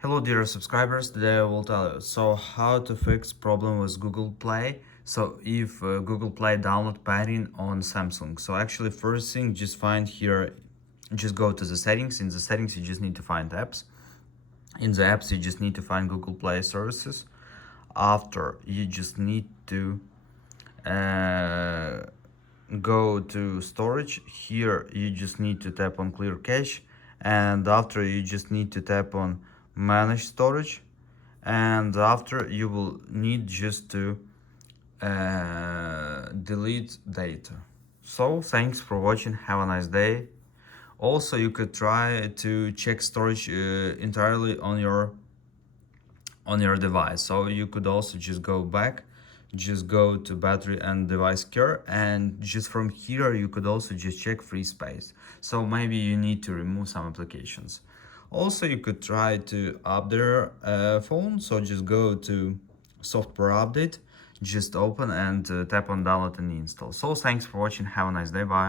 Hello dear subscribers, today I will tell you how to fix problem with Google Play. So if Google Play download padding on Samsung. So actually first thing, just find here, just go to the settings. In the settings you just need to find apps. In the apps you just need to find Google Play services. After you just need to go to storage. Here you just need to tap on clear cache, and after you just need to tap on manage storage, and after you will need just to delete data. So thanks for watching, have a nice day. Also you could try to check storage entirely on your device. So you could also just go back, just go to battery and device care, and just from here you could also just check free space. So maybe you need to remove some applications. Also you could try to update phone. So just go to software update, just open and tap on download and install. So thanks for watching, have a nice day, bye.